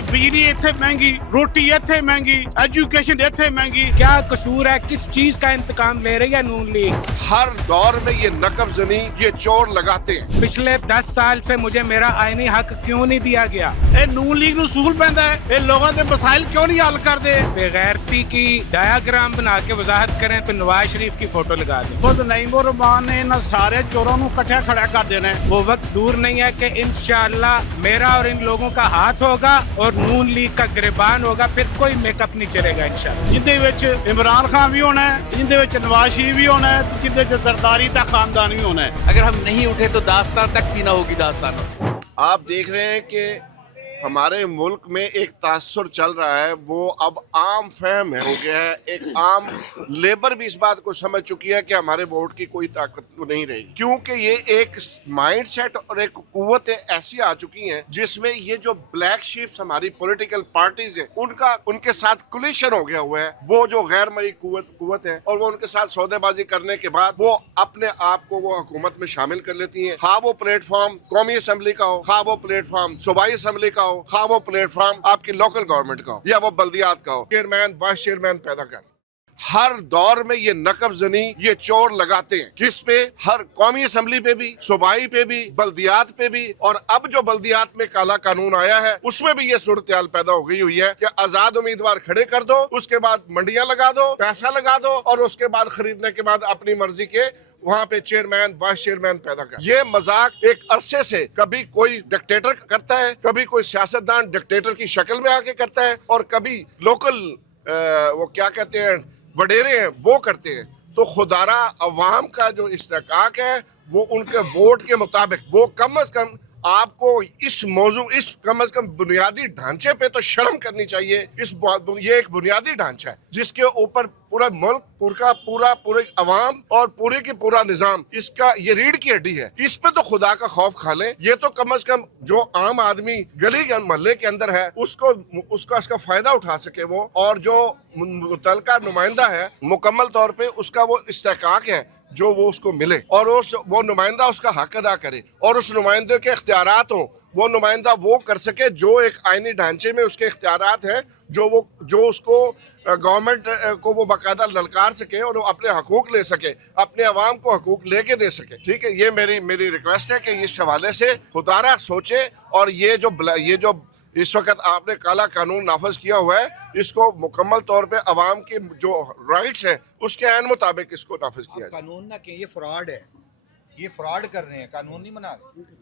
कि बिजली इत्थे महंगी, रोटी इत्थे महंगी, एजुकेशन इत्थे महंगी। क्या कसूर है, किस चीज का इंतकाम ले रही है नून लीग? हर दौर में ये नकब जनी ये चोर लगाते हैं। पिछले 10 साल से मुझे मेरा आईनी हक क्यों नहीं दिया गया? ਇਹ ਨੂਨ ਲੀਗ ਨੂੰ ਸੂਲ ਪੈਂਦਾ ਹੈ, ਇਹ ਲੋਕਾਂ ਦੇ ਮਸਾਇਲ ਕਿਉਂ ਨਹੀਂ ਹੱਲ ਕਰਦੇ? बेगैरती की डायग्राम बना के वजाहत करें तो नवाज शरीफ की फोटो लगा दें। ਖੁਦ ਨਈਮ ਉਰ ਰਹਿਮਾਨ ਨੇ ਇਹਨਾਂ ਸਾਰੇ ਚੋਰਾਂ ਨੂੰ ਇਕੱਠਿਆ ਖੜਾ ਕਰ ਦੇਣਾ ਹੈ। वो वक्त दूर नहीं है कि इंशाअल्लाह मेरा और इन लोगों का हाथ होगा और नून लीग का गिरबान होगा, फिर कोई मेकअप नहीं चलेगा इंशाअल्लाह। ਜਿੰਦੇ ਵਿੱਚ ਇਮਰਾਨ ਖਾਨ ਵੀ ਹੋਣਾ ਹੈ, ਜਿੰਦੇ ਵਿੱਚ ਨਵਾਜ਼ ਸ਼ਰੀਫ ਵੀ ਹੋਣਾ ਹੈ, ਤੇ ਜਿੰਦੇ ਵਿੱਚ ਜ਼ਰਦਾਰੀ ਦਾ ਖਾਨਦਾਨ ਵੀ होना है। अगर हम नहीं उठे तो दास्तान तक भी ना होगी दास्तान। आप देख रहे हैं कि हमारे मुल्क में एक तासुर चल रहा है, वो अब आम फहम हो गया है। एक आम लेबर भी इस बात को समझ चुकी है कि हमारे वोट की कोई ताकत नहीं रहेगी, क्योंकि ये एक माइंड सेट और एक कुव्वतें ऐसी आ चुकी हैं जिसमें ये जो ब्लैक शीप्स हमारी पॉलिटिकल पार्टीज हैं उनके साथ कोलिशन हो गया हुआ है। वो जो गैर मरी कुव्वत है और वो उनके साथ सौदेबाजी करने के बाद वो अपने आप को वो हुकूमत में शामिल कर लेती हैं। हाँ वो प्लेटफॉर्म कौमी असम्बली का हो, हाँ वो प्लेटफॉर्म सूबाई असम्बली का हो, हाँ वो प्लेटफॉर्म आपकी लोकल गवर्नमेंट का हो या वो बल्दियात का हो, चेयरमैन वाइस चेयरमैन पैदा कर। हर दौर में ये नकब जनी ये चोर लगाते हैं। किस पे? हर कौमी असम्बली पे भी, सूबाई पे भी, बल्दियात पे भी। और अब जो बल्दियात में काला कानून आया है उसमें भी ये सूरत हाल पैदा हो गई हुई है कि आजाद उम्मीदवार खड़े कर दो, उसके बाद मंडियां लगा दो, पैसा लगा दो और उसके बाद खरीदने के बाद अपनी मर्जी के वहाँ पे चेयरमैन वाइस चेयरमैन पैदा कर। ये मजाक एक अरसे से कभी कोई डिक्टेटर करता है, कभी कोई सियासतदान डिक्टेटर की शक्ल में आके करता है और कभी लोकल वो क्या कहते हैं वडेरे हैं वो करते हैं। तो खुदारा अवाम का जो इस्तेकाक है वो उनके वोट के मुताबिक वो कम अज कम आपको इस मौजू इस कम अज कम बुनियादी ढांचे पे तो शर्म करनी चाहिए। ये एक बुनियादी ढांचा है जिसके ऊपर पूरा मुल्क पूरे अवाम और पूरे की पूरा निजाम इसका ये रीढ़ की हड्डी है। इस पे तो खुदा का खौफ खा लें। ये तो कम अज कम जो आम आदमी गली के मोहल्ले के अंदर है उसका इसका फायदा उठा सके वो, और जो मुतलका नुमाइंदा है मुकम्मल तौर पे उसका वो इस्तेकाक है जो वो उसको मिले और वो नुमाइंदा उसका हक अदा करे और उस नुमाइंदे के इख्तियारात हों। वो नुमाइंदा वो कर सके जो एक आईनी ढांचे में उसके इख्तियारात हैं जो उसको गवर्नमेंट को वो बाकायदा ललकार सके और वो अपने हकूक ले सके, अपने अवाम को हकूक लेके दे सके। ठीक है, ये मेरी रिक्वेस्ट है कि इस हवाले से खुदारा सोचे और ये जो इस वक्त आपने काला कानून नाफज किया हुआ है इसको मुकम्मल तौर पे अवाम के जो राइट्स हैं उसके ऐन मुताबिक इसको नाफज किया जाए। कानून ना कि ये फ्रॉड है, ये फ्रॉड कर रहे हैं, कानून नहीं बना रहे।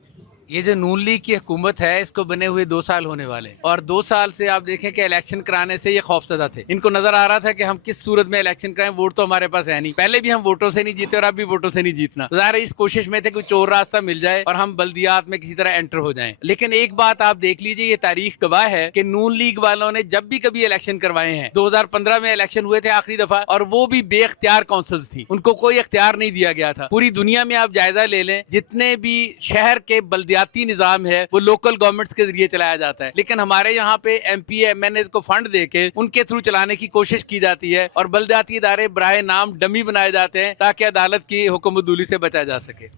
ये जो नून लीग की हुकूमत है इसको बने हुए 2 साल होने वाले हैं और 2 साल से आप देखें कि इलेक्शन कराने से ये खौफजदा थे। इनको नजर आ रहा था कि हम किस सूरत में इलेक्शन कराएं, वोट तो हमारे पास है नहीं। पहले भी हम वोटों से नहीं जीते और अब भी वोटों से नहीं जीतना, तो ज़ाहिर है इस कोशिश में थे कि चोर रास्ता मिल जाए और हम बल्दियात में किसी तरह एंटर हो जाएं। लेकिन एक बात आप देख लीजिए, ये तारीख गवाह है कि नून लीग वालों ने जब भी कभी इलेक्शन करवाए हैं, 2015 में इलेक्शन हुए थे आखिरी दफा और वो भी बेख्तियार काउंसिल्स थी, उनको कोई इख्तियार नहीं दिया गया था। पूरी दुनिया में आप जायजा ले लें, जितने भी शहर के बल्दियाती निजाम है वो लोकल गवर्नमेंट्स के जरिए चलाया जाता है, लेकिन हमारे यहाँ पे एमपी एमएनए को फंड देके उनके थ्रू चलाने की कोशिश की जाती है और बल्दियाती इदारे बराए नाम डमी बनाए जाते हैं ताकि अदालत की हुक्मदुली से बचा जा सके।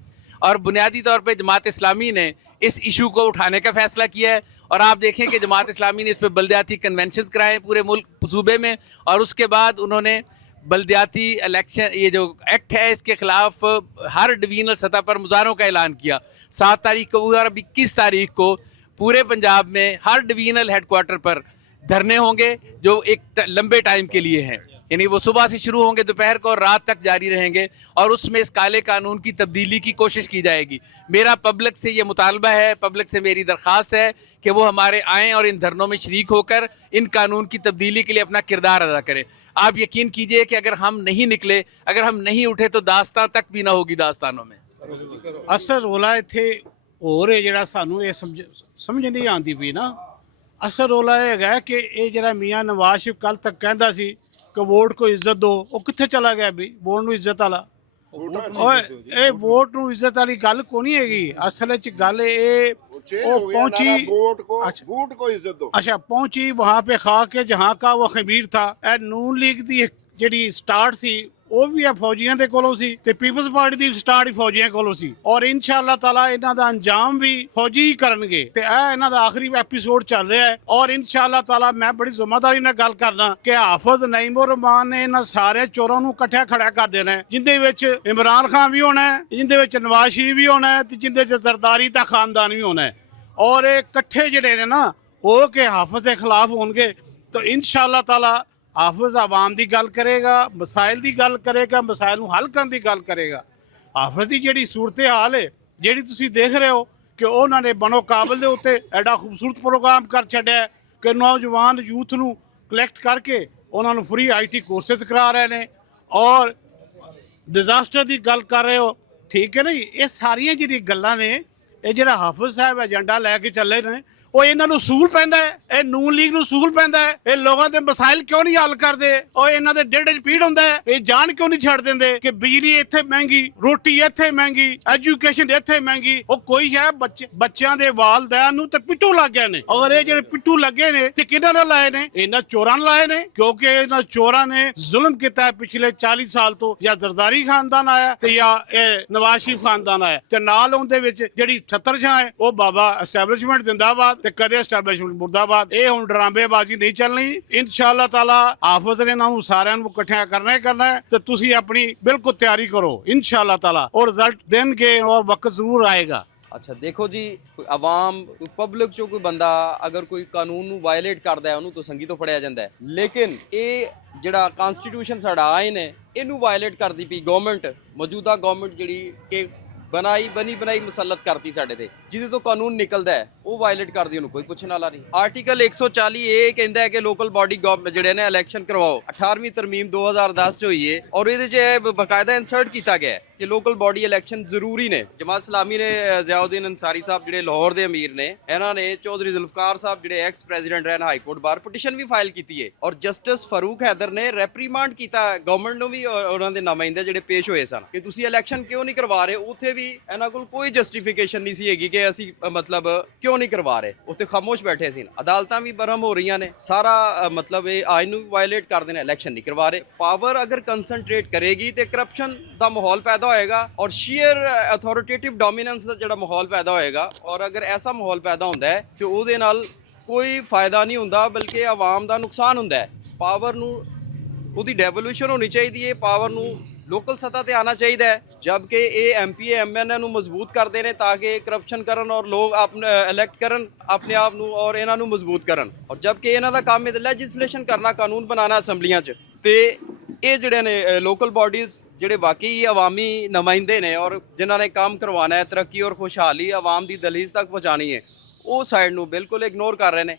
और बुनियादी तौर पे जमात इस्लामी ने इस इशू को उठाने का फैसला किया है और आप देखें कि जमात इस्लामी ने इस पर बल्दियाती कन्वेंशन कराए पूरे मुल्क सूबे में और उसके बाद उन्होंने बल्दियाती इलेक्शन ये जो एक्ट है इसके खिलाफ हर डिवीजनल सतह पर मुजाहरों का ऐलान किया। 7 तारीख को और अब 21 तारीख को पूरे पंजाब में हर डिवीजनल हेडक्वार्टर पर धरने होंगे जो एक लंबे टाइम के लिए हैं, यानी वो सुबह से शुरू होंगे दोपहर को और रात तक जारी रहेंगे और उसमें इस काले कानून की तब्दीली की कोशिश की जाएगी। मेरा पब्लिक से ये मुतालबा है, पब्लिक से मेरी दरख्वास्त है कि वो हमारे आएँ और इन धरनों में शरीक होकर इन कानून की तब्दीली के लिए अपना किरदार अदा करें। आप यकीन कीजिए कि अगर हम नहीं निकले, अगर हम नहीं उठे तो दास्तान तक भी ना होगी दास्तानों में। ਅਸਲ ਰੋਲਾ ਇੱਥੇ ਹੋਰ ਹੈ ਜਿਹੜਾ ਸਾਨੂੰ ਇਹ ਸਮਝ ਨਹੀਂ ਆਉਂਦੀ ਪਈ ਨਾ। ਅਸਲ ਰੋਲਾ ਇਹ ਹੈਗਾ ਕਿ ਇਹ ਜਿਹੜਾ ਮੀਆਂ ਨਵਾਜ਼ ਸ਼ਰੀਫ ਕੱਲ ਤੱਕ ਕਹਿੰਦਾ ਸੀ ਕਿ ਵੋਟ को ਇੱਜ਼ਤ ਦਿਓ, ਉਹ ਕਿੱਥੇ ਚਲਾ ਗਿਆ ਵੀ ਵੋਟ ਨੂੰ ਇੱਜ਼ਤ ਵਾਲਾ? ਇਹ ਵੋਟ ਨੂੰ ਇੱਜ਼ਤ ਵਾਲੀ ਗੱਲ ਕੋਈ ਨਹੀਂ ਹੈਗੀ। ਅਸਲ 'ਚ ਗੱਲ ਇਹ ਉਹ पहुंची वोट को इज्जत दो। अच्छा पहुंची वहाँ पे खा के जहाँ का वो खमीर था। नून लीग की ਜਿਹੜੀ ਸਟਾਰਟ ਸੀ ਉਹ ਵੀ ਇਹ ਫੌਜੀਆਂ ਦੇ ਕੋਲੋਂ ਸੀ ਤੇ ਪੀਪਲਸ ਪਾਰਟੀ ਦੀ ਸਟਾਰਟ ਹੀ ਫੌਜੀਆਂ ਕੋਲੋਂ ਸੀ, ਔਰ ਇਨਸ਼ਾਅੱਲਾ ਤਾਲਾ ਇਹਨਾਂ ਦਾ ਅੰਜਾਮ ਵੀ ਫੌਜੀ ਹੀ ਕਰਨਗੇ। ਤੇ ਇਹ ਇਹਨਾਂ ਦਾ ਆਖਰੀ ਐਪੀਸੋਡ ਚੱਲ ਰਿਹਾ ਹੈ, ਔਰ ਇਨਸ਼ਾਅੱਲਾ ਤਾਲਾ ਮੈਂ ਬੜੀ ਜ਼ਿੰਮੇਵਾਰੀ ਨਾਲ ਗੱਲ ਕਰਦਾ ਕਿ ਹਾਫਿਜ਼ ਨਈਮ ਉਰ ਰਹਿਮਾਨ ਨੇ ਇਹਨਾਂ ਸਾਰੇ ਚੋਰਾਂ ਨੂੰ ਇਕੱਠਿਆ ਖੜਾ ਕਰ ਦੇਣਾ ਹੈ, ਜਿੰਦੇ ਵਿੱਚ ਇਮਰਾਨ ਖਾਨ ਵੀ ਹੋਣਾ ਹੈ, ਜਿੰਦੇ ਵਿੱਚ ਨਵਾਜ਼ ਸ਼ਰੀਫ ਵੀ ਹੋਣਾ ਹੈ, ਤੇ ਜਿੰਦੇ ਵਿੱਚ ਜ਼ਰਦਾਰੀ ਦਾ ਖਾਨਦਾਨ ਵੀ ਹੋਣਾ ਹੈ। ਔਰ ਇਹ ਇਕੱਠੇ ਜਿਹੜੇ ਨੇ ਨਾ ਉਹ ਕਿ ਹਾਫਿਜ਼ ਦੇ ਖਿਲਾਫ ਹੋਣਗੇ। ਤਾਂ ਇਨਸ਼ਾਅੱਲਾ ਤਾਲਾ ਹਾਫਿਜ਼ ਆਵਾਮ ਦੀ ਗੱਲ ਕਰੇਗਾ, ਮਸਾਇਲ ਦੀ ਗੱਲ ਕਰੇਗਾ, ਮਸਾਇਲ ਨੂੰ ਹੱਲ ਕਰਨ ਦੀ ਗੱਲ ਕਰੇਗਾ। ਹਾਫਿਜ਼ ਦੀ ਜਿਹੜੀ ਸੂਰਤ ਹਾਲ ਹੈ, ਜਿਹੜੀ ਤੁਸੀਂ ਦੇਖ ਰਹੇ ਹੋ ਕਿ ਉਹਨਾਂ ਨੇ ਬਨੋ ਕਾਬਲ ਦੇ ਉੱਤੇ ਐਡਾ ਖੂਬਸੂਰਤ ਪ੍ਰੋਗਰਾਮ ਕਰ ਛੱਡਿਆ ਕਿ ਨੌਜਵਾਨ ਯੂਥ ਨੂੰ ਕਲੈਕਟ ਕਰਕੇ ਉਹਨਾਂ ਨੂੰ ਫ੍ਰੀ IT ਕੋਰਸਿਸ ਕਰਾ ਰਹੇ ਨੇ, ਔਰ ਡਿਜ਼ਾਸਟਰ ਦੀ ਗੱਲ ਕਰ ਰਹੇ ਹੋ, ਠੀਕ ਹੈ ਨਾ ਜੀ। ਇਹ ਸਾਰੀਆਂ ਜਿਹੜੀ ਗੱਲਾਂ ਨੇ, ਇਹ ਜਿਹੜਾ ਹਾਫਿਜ਼ ਸਾਹਿਬ ਏਜੰਡਾ ਲੈ ਕੇ ਚੱਲੇ ਨੇ, ਉਹ ਇਹਨਾਂ ਨੂੰ ਸੂਲ ਪੈਂਦਾ ਹੈ, ਇਹ ਨੂਨ ਲੀਗ ਨੂੰ ਸੂਲ ਪੈਂਦਾ ਹੈ। ਇਹ ਲੋਕਾਂ ਦੇ ਮਸਾਇਲ ਕਿਉਂ ਨਹੀਂ ਹੱਲ ਕਰਦੇ, ਉਹ ਇਹਨਾਂ ਦੇ ਢਿੱਡ 'ਚ ਪੀੜ ਹੁੰਦਾ ਹੈ, ਇਹ ਜਾਣ ਕਿਉਂ ਨਹੀਂ ਛੱਡ ਦਿੰਦੇ ਕਿ ਬਿਜਲੀ ਇੱਥੇ ਮਹਿੰਗੀ, ਰੋਟੀ ਇੱਥੇ ਮਹਿੰਗੀ, ਐਜੂਕੇਸ਼ਨ ਇੱਥੇ ਮਹਿੰਗੀ। ਉਹ ਕੋਈ ਹੈ ਬੱਚਿਆਂ ਦੇ ਵਾਲਦੈਨ ਨੂੰ ਤੇ ਪਿੱਟੂ ਲੱਗ ਗਏ ਨੇ, ਔਰ ਇਹ ਜਿਹੜੇ ਪਿੱਟੂ ਲੱਗੇ ਨੇ ਤੇ ਕਿਹਨਾਂ ਨਾਲ ਲਾਏ ਨੇ? ਇਹਨਾਂ ਚੋਰਾਂ ਨੇ ਲਾਏ ਨੇ, ਕਿਉਂਕਿ ਇਹਨਾਂ ਚੋਰਾਂ ਨੇ ਜ਼ੁਲਮ ਕੀਤਾ ਹੈ ਪਿਛਲੇ 40 ਸਾਲ ਤੋਂ। ਜਾਂ ਜ਼ਰਦਾਰੀ ਖਾਨਦਾਨ ਆਇਆ ਤੇ ਜਾਂ ਇਹ ਨਵਾਜ਼ ਸ਼ਰੀਫ ਖਾਨਦਾਨ ਆਇਆ, ਤੇ ਨਾਲ ਉਹਦੇ ਵਿੱਚ ਜਿਹੜੀ 76 ਸ਼ਾਹ ਹੈ ਉਹ ਬਾਬਾ ਐਸਟੈਬਲਿਸ਼ਮੈਂਟ ਜ਼ਿੰਦਾਬਾਦ ਤੇ ਕਦੇ ਐਸਟੈਬਲਿਸ਼ਮੈਂਟ ਮੁਰਦਾਬਾਦ। ਇਹ ਹੁਣ ਡਰਾਮੇਬਾਜ਼ੀ ਨਹੀਂ ਚੱਲਣੀ। ਇਨਸ਼ਾਅੱਲਾ ਤਾਲਾ ਹਾਫਿਜ਼ ਨੇ ਇਹਨਾਂ ਨੂੰ ਸਾਰਿਆਂ ਨੂੰ ਇਕੱਠਿਆਂ ਕਰਨਾ ਹੈ ਤੇ ਤੁਸੀਂ ਆਪਣੀ ਬਿਲਕੁਲ ਤਿਆਰੀ ਕਰੋ ਇਨਸ਼ਾਅੱਲਾ ਤਾਲਾ, ਔਰ ਰਿਜ਼ਲਟ ਦੇਣਗੇ ਔਰ ਵਕਤ ਜ਼ਰੂਰ ਆਏਗਾ। ਅੱਛਾ ਦੇਖੋ ਜੀ, ਕੋਈ ਆਵਾਮ, ਕੋਈ ਪਬਲਿਕ ਚੋਂ ਕੋਈ ਬੰਦਾ ਅਗਰ ਕੋਈ ਕਾਨੂੰਨ ਨੂੰ ਵਾਇਲੇਟ ਕਰਦਾ ਹੈ, ਉਹਨੂੰ ਤਾਂ ਸੰਗੀ ਤੋਂ ਫੜਿਆ ਜਾਂਦਾ ਹੈ। ਲੇਕਿਨ ਇਹ ਜਿਹੜਾ ਕਨਸਟੀਟਿਊਸ਼ਨ ਸਾਡਾ ਆਇਨ ਹੈ, ਇਹਨੂੰ ਵਾਇਲੇਟ ਕਰਦੀ ਪਈ ਗਵਰਨਮੈਂਟ, ਮੌਜੂਦਾ ਗਵਰਨਮੈਂਟ ਜਿਹੜੀ ਕਿ ਬਣੀ ਬਣਾਈ ਮੁਸੱਲਤ ਕਰਤੀ ਸਾਡੇ ਤੇ, ਜਿਹਦੇ ਤੋਂ ਕਾਨੂੰਨ ਨਿਕਲਦਾ ਹੈ ਉਹ ਵਾਇਲੇਟ ਕਰਦੀ, ਉਹਨੂੰ ਕੋਈ ਪੁੱਛਣ ਵਾਲਾ ਨਹੀਂ। ਆਰਟੀਕਲ 140 ਇਹ ਕਹਿੰਦਾ ਹੈ ਕਿ ਲੋਕਲ ਬਾਡੀ ਜਿਹੜੇ ਨੇ ਇਲੈਕਸ਼ਨ ਕਰਵਾਓ। 18ਵੀਂ ਤਰਮੀਮ 2010 ਚ ਹੋਈ ਹੈ, ਔਰ ਇਹਦੇ 'ਚ ਬਕਾਇਦਾ ਇਨਸਰਟ ਕੀਤਾ ਗਿਆ ਹੈ ਕਿ ਲੋਕਲ ਬਾਡੀ ਇਲੈਕਸ਼ਨ ਜ਼ਰੂਰੀ ਨੇ। ਜਮਾਤ ਇਸਲਾਮੀ ਨੇ ਜ਼ਿਆਉਦੀਨ ਅੰਸਾਰੀ ਸਾਹਿਬ ਜਿਹੜੇ ਲਾਹੌਰ ਦੇ ਅਮੀਰ ਨੇ, ਇਹਨਾਂ ਨੇ ਚੌਧਰੀ ਜ਼ੁਲਫਕਾਰ ਸਾਹਿਬ ਜਿਹੜੇ ਐਕਸ ਪ੍ਰੈਜ਼ੀਡੈਂਟ ਰਹੇ ਹਾਈ ਕੋਰਟ ਬਾਰ, ਪਟੀਸ਼ਨ ਵੀ ਫਾਈਲ ਕੀਤੀ ਹੈ, ਔਰ ਜਸਟਿਸ ਫਾਰੂਕ ਹੈਦਰ ਨੇ ਰੈਪਰੀਮਾਂਡ ਕੀਤਾ ਗਵਰਨਮੈਂਟ ਨੂੰ ਵੀ, ਔਰ ਉਹਨਾਂ ਦੇ ਨੁਮਾਇੰਦੇ ਜਿਹੜੇ ਪੇਸ਼ ਹੋਏ ਸਨ ਕਿ ਤੁਸੀਂ ਇਲੈਕਸ਼ਨ ਕਿਉਂ ਨਹੀਂ ਕਰਵਾ ਰਹੇ। ਉੱਥੇ ਵੀ ਇਹਨਾਂ ਕੋਲ ਕੋਈ ਜਸਟੀਫਿਕੇਸ਼ਨ ਨਹੀਂ ਸੀ ਹੈਗੀ ਕਿ ਅਸੀਂ ਮਤਲਬ ਕਿਉਂ ਨਹੀਂ ਕਰਵਾ ਰਹੇ, ਉੱਥੇ ਖਾਮੋਸ਼ ਬੈਠੇ ਸੀ। ਅਦਾਲਤਾਂ ਵੀ ਬਰਹਮ ਹੋ ਰਹੀਆਂ ਨੇ, ਸਾਰਾ ਮਤਲਬ ਇਹ ਆਇਨ ਨੂੰ ਵਾਇਲੇਟ ਕਰਦੇ ਨੇ, ਇਲੈਕਸ਼ਨ ਨਹੀਂ ਕਰਵਾ ਰਹੇ। ਪਾਵਰ ਅਗਰ ਕੰਸੈਂਟਰੇਟ ਕਰੇਗੀ ਤੇ ਕਰਪਸ਼ਨ ਦਾ ਮਾਹੌਲ ਪੈਦਾ ਹੋਏਗਾ, ਔਰ ਸ਼ੀਅਰ ਅਥਾਰਟੇਟਿਵ ਡੋਮੀਨੈਂਸ ਦਾ ਜਿਹੜਾ ਮਾਹੌਲ ਪੈਦਾ ਹੋਏਗਾ। ਔਰ ਅਗਰ ਐਸਾ ਮਾਹੌਲ ਪੈਦਾ ਹੁੰਦਾ ਹੈ ਕਿ ਉਹਦੇ ਨਾਲ ਕੋਈ ਫਾਇਦਾ ਨਹੀਂ ਹੁੰਦਾ, ਬਲਕਿ ਆਵਾਮ ਦਾ ਨੁਕਸਾਨ ਹੁੰਦਾ ਹੈ। ਪਾਵਰ ਨੂੰ ਉਹਦੀ ਡੈਵੋਲੂਸ਼ਨ ਹੋਣੀ ਚਾਹੀਦੀ ਹੈ, ਪਾਵਰ ਨੂੰ ਲੋਕਲ ਸਤ੍ਹਾ ਤੇ ਆਣਾ ਚਾਹੀਦਾ ਹੈ, ਜਦਕਿ ਇਹ ਐਮਪੀਏ ਐਮਐਨਏ ਨੂੰ ਮਜ਼ਬੂਤ ਕਰਦੇ ਨੇ ਤਾਂ ਕਿ ਕਰਪਸ਼ਨ ਕਰਨ ਔਰ ਲੋਕ ਆਪਣੇ ਇਲੈਕਟ ਕਰਨ ਆਪਣੇ ਆਪ ਨੂੰ, ਔਰ ਇਹਨਾਂ ਨੂੰ ਮਜ਼ਬੂਤ ਕਰਨ। ਔਰ ਜਦਕਿ ਇਹਨਾਂ ਦਾ ਕੰਮ ਹੈ ਲੈਜਿਸਲੇਸ਼ਨ ਕਰਨਾ, ਕਾਨੂੰਨ ਬਣਾਉਣਾ ਅਸੈਂਬਲੀਆਂ 'ਚ। ਤੇ ਇਹ ਜਿਹੜੇ ਨੇ ਲੋਕਲ ਬਾਡੀਜ਼ ਜਿਹੜੇ ਵਾਕਈ ਆਵਾਮੀ ਨੁਮਾਇੰਦੇ ਨੇ ਔਰ ਜਿਨ੍ਹਾਂ ਨੇ ਕੰਮ ਕਰਵਾਉਣਾ ਹੈ, ਤਰੱਕੀ ਔਰ ਖੁਸ਼ਹਾਲੀ ਆਵਾਮ ਦੀ ਦਹਲੀਜ਼ ਤੱਕ ਪਹੁੰਚਾਉਣੀ ਹੈ, ਉਹ ਸਾਈਡ ਨੂੰ ਬਿਲਕੁਲ ਇਗਨੋਰ ਕਰ ਰਹੇ ਨੇ।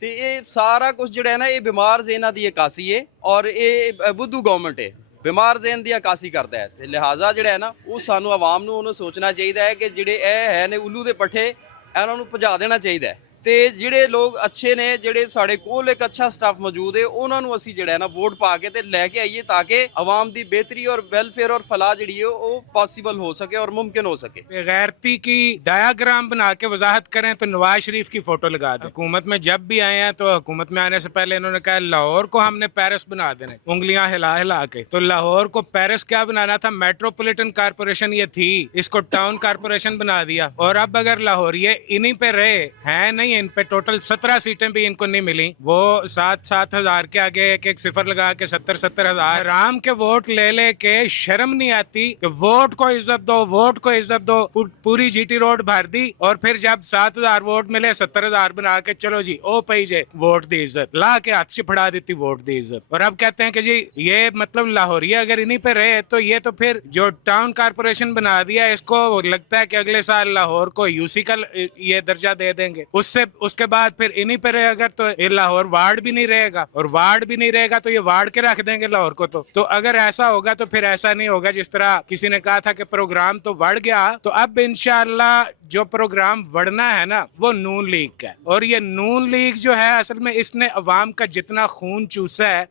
ਤੇ ਇਹ ਸਾਰਾ ਕੁਝ ਜਿਹੜਾ ਹੈ ਨਾ, ਇਹ ਬਿਮਾਰ ਜ਼ੇਨਾਂ ਦੀ ਅਕਾਸੀ ਹੈ, ਔਰ ਇਹ ਬੁੱਧੂ ਗਵਰਨਮੈਂਟ ਹੈ, ਬਿਮਾਰ ਜ਼ੇਨ ਦੀ ਅਕਾਸੀ ਕਰਦਾ ਹੈ। ਤੇ ਲਿਹਾਜ਼ਾ ਜਿਹੜਾ ਹੈ ਨਾ, ਉਹ ਸਾਨੂੰ ਆਵਾਮ ਨੂੰ ਉਹਨੂੰ ਸੋਚਣਾ ਚਾਹੀਦਾ ਹੈ ਕਿ ਜਿਹੜੇ ਇਹ ਹੈ ਨੇ ਉੱਲੂ ਦੇ ਪੱਠੇ, ਇਹਨਾਂ ਨੂੰ ਭਜਾ ਦੇਣਾ ਚਾਹੀਦਾ ਹੈ। ਤੇ ਜਿਹੜੇ ਲੋਕ ਅੱਛੇ ਨੇ, ਜਿਹੜੇ ਸਾਡੇ ਕੋਲ ਇੱਕ ਅੱਛਾ ਸਟਾਫ ਮੌਜੂਦ ਹੈ, ਉਹਨਾਂ ਨੂੰ ਅਸੀਂ ਜਿਹੜਾ ਹੈ ਨਾ ਵੋਟ ਪਾ ਕੇ ਤੇ ਲੈ ਕੇ ਆਈਏ ਤਾਂ ਕਿ ਆਵਾਮ ਦੀ बेहतरी और वेलफेयर और फलाह जड़ी है वो पॉसिबल हो सके और मुमकिन हो सके। गैरती की डायाग्राम बना के वजाहत करें तो नवाज शरीफ की फोटो लगा दें। हुकूमत में जब भी आए हैं तो हुकूमत में आने से पहले इन्होंने कहा लाहौर को हमने पेरिस बना देना, उंगलियां हिला हिला के। तो लाहौर को पेरिस क्या बनाना था, मेट्रोपॉलिटन कारपोरेशन ये थी, इसको टाउन कारपोरेशन बना दिया। और अब अगर लाहौरिये इन्हीं पे रहे हैं, नहीं इन पे टोटल 17 सीटें भी इनको नहीं मिली, वो 7-7 हजार के आगे एक सिफर लगा के 70-70 हजार राम के वोट ले ले के शर्म नहीं आती कि वोट को इज्जत दो, वोट को इज्जत दो। पूरी जीटी रोड भर दी और फिर जब 7,000 वोट मिले 70,000 बना के चलो जी ओ पई जे वोट दी इज्जत ला के हाथ से फड़ा देती वोट दी इज्जत। और अब कहते हैं कि जी ये मतलब लाहौरिया अगर इन्हीं पे रहे तो ये तो फिर जो टाउन कारपोरेशन बना दिया इसको लगता है कि अगले साल लाहौर को यूसी का ये दर्जा दे देंगे, उसके बाद फिर इन्हीं पे रहेगा तो ये लाहौर वार्ड भी नहीं रहेगा, और वार्ड भी नहीं रहेगा तो ये वार्ड के रख देंगे लाहौर को। तो अगर ऐसा होगा तो फिर ऐसा नहीं होगा जिस तरह किसी ने कहा था कि प्रोग्राम तो बढ़ गया, तो अब इंशाअल्लाह जो प्रोग्राम बढ़ना है ना वो नून लीग का है। और ये नून लीग जो है असल में इसने अवाम का जितना खून चूसा है,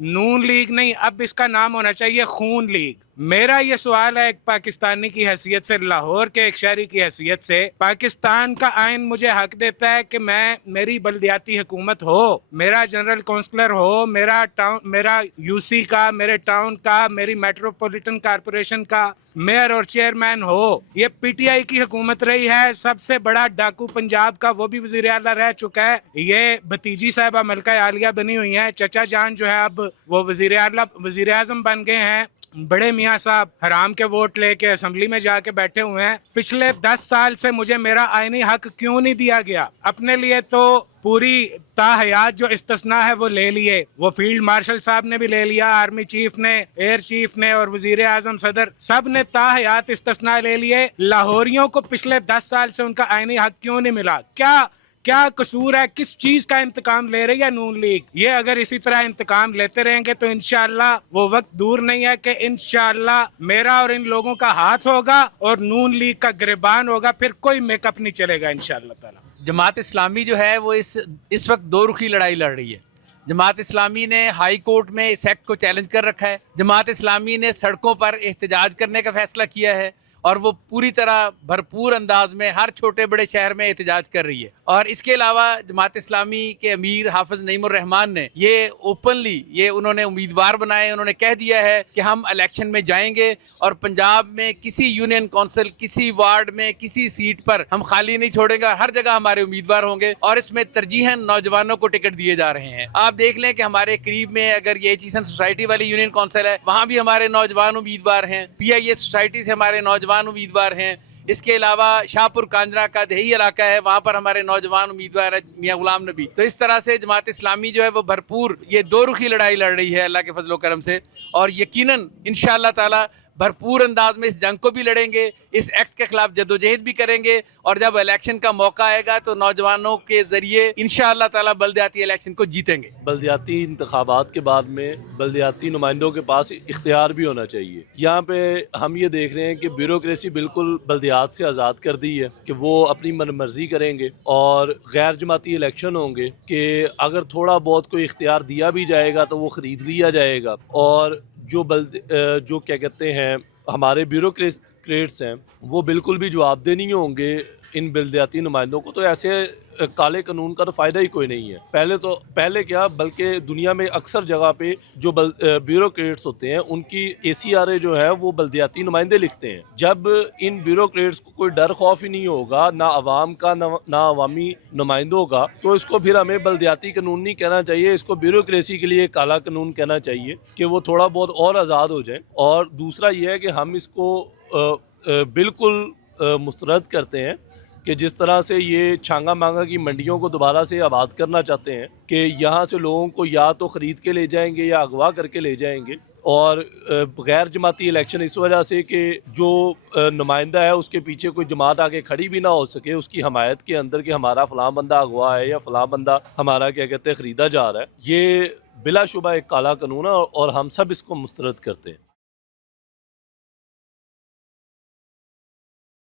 नून लीग नहीं, अब इसका नाम होना चाहिए खून लीग। मेरा ये सवाल है एक पाकिस्तानी की हैसियत से, लाहौर के एक शहरी की हैसियत से, पाकिस्तान का आइन मुझे हक देता है कि मेरी बल्दियाती हुकूमत हो, मेरा जनरल काउंसलर हो, मेरा यूसी का, मेरे टाउन का, मेरी मेट्रोपॉलिटन कॉरपोरेशन का मेयर और चेयरमैन हो। ये पीटीआई की हुकूमत रही है, सबसे बड़ा डाकू पंजाब का वो भी वजीर आला रह चुका है, ये भतीजी साहिबा मलका आलिया बनी हुई हैं, चचा जान जो है अब वो वजीर आजम बन गए हैं, बड़े मियाँ साहब हराम के वोट लेके असेंबली में जाके बैठे हुए हैं। पिछले 10 साल से मुझे मेरा आईनी हक क्यों नहीं दिया गया? अपने लिए तो पूरी ताहयात जो इस्तिस्ना है वो ले लिए, वो फील्ड मार्शल साहब ने भी ले लिया, आर्मी चीफ ने, एयर चीफ ने और वजीर आजम सदर सब ने ताहयात इस्तिस्ना ले लिए। लाहौरियों को पिछले 10 साल से उनका आईनी हक क्यों नहीं मिला? क्या कसूर है? किस चीज का इंतकाम ले रही है नून लीग? ये अगर इसी तरह इंतकाम लेते रहेंगे तो इंशाअल्लाह वो वक्त दूर नहीं है कि इंशाअल्लाह मेरा और इन लोगों का हाथ होगा और नून लीग का गिरबान होगा, फिर कोई मेकअप नहीं चलेगा इंशाअल्लाह ताला। जमात इस्लामी जो है वो इस वक्त दो रुखी लड़ाई लड़ रही है। जमात इस्लामी ने हाई कोर्ट में इस एक्ट को चैलेंज कर रखा है, जमात इस्लामी ने सड़कों पर एहतजाज करने का फैसला किया है और वो पूरी तरह भरपूर अंदाज में हर छोटे बड़े शहर में एहतजाज कर रही है। और इसके अलावा जमात इस्लामी के अमीर हाफिज नईमुर रहमान ने ये ओपनली ये उन्होंने उम्मीदवार बनाए, उन्होंने कह दिया है कि हम इलेक्शन में जाएंगे और पंजाब में किसी यूनियन काउंसिल, किसी वार्ड में, किसी सीट पर हम खाली नहीं छोड़ेंगे, हर जगह हमारे उम्मीदवार होंगे और इसमें तरजीहन नौजवानों को टिकट दिए जा रहे हैं। आप देख लें कि हमारे करीब में अगर ये एचईसन सोसाइटी वाली यूनियन काउंसिल है, वहाँ भी हमारे नौजवान उम्मीदवार हैं, पीआईए सोसाइटी से हमारे नौजवान उम्मीदवार हैं। इसके अलावा शाहपुर कांजरा का देही इलाका है, वहाँ पर हमारे नौजवान उम्मीदवार है मियाँ गुलाम नबी। तो इस तरह से जमात इस्लामी जो है वो भरपूर ये दो रुखी लड़ाई लड़ रही है अल्लाह के फजल व करम से, और यकीनन इंशाअल्लाह ताला भरपूर अंदाज में इस जंग को भी लड़ेंगे, इस एक्ट के खिलाफ जदोजहद भी करेंगे और जब इलेक्शन का मौका आएगा तो नौजवानों के जरिए इंशाअल्लाह ताला बल्दियाती इलेक्शन को जीतेंगे। बल्दियाती इंतखाबात के बाद में बल्दियाती नुमाइंदों के पास इख्तियार भी होना चाहिए। यहाँ पे हम ये देख रहे हैं कि ब्यूरोक्रेसी बिल्कुल बल्दियात से आज़ाद कर दी है कि वो अपनी मनमर्जी करेंगे और गैर जमाती इलेक्शन होंगे कि अगर थोड़ा बहुत कोई इख्तियार दिया भी जाएगा तो वो ख़रीद लिया जाएगा और जो क्या कहते हैं हमारे ब्यूरोक्रेट्स हैं वो बिल्कुल भी जवाबदेह नहीं होंगे इन बल्दियाती नुमाइंदों को। तो ऐसे काले कानून का तो फ़ायदा ही कोई नहीं है। पहले क्या बल्कि दुनिया में अक्सर जगह पे जो ब्यूरोक्रेट्स होते हैं उनकी ACRA जो है वो बल्दियाती नुमाइंदे लिखते हैं। जब इन ब्यूरोक्रेट्स को कोई डर खौफ ही नहीं होगा ना आवाम का ना अवामी नुमाइंदों का, तो इसको फिर हमें बल्दियाती कानून नहीं कहना चाहिए, इसको ब्यूरोक्रेसी के लिए काला कानून कहना चाहिए कि वो थोड़ा बहुत और आज़ाद हो जाए। और दूसरा ये है कि हम इसको बिल्कुल मुस्तरद करते हैं कि जिस तरह से ये छांगा मांगा की मंडियों को दोबारा से आबाद करना चाहते हैं कि यहाँ से लोगों को या तो ख़रीद के ले जाएंगे या अगवा करके ले जाएंगे, और गैर जमाती इलेक्शन इस वजह से कि जो नुमाइंदा है उसके पीछे कोई जमात आके खड़ी भी ना हो सके उसकी हमायत के अंदर कि हमारा फ़लाँ बंदा अगवा है या फ़लाँ बंदा हमारा क्या कहते हैं ख़रीदा जा रहा है, ये बिलाशुबा एक काला कानून है और हम सब इसको मुस्तरद करते हैं।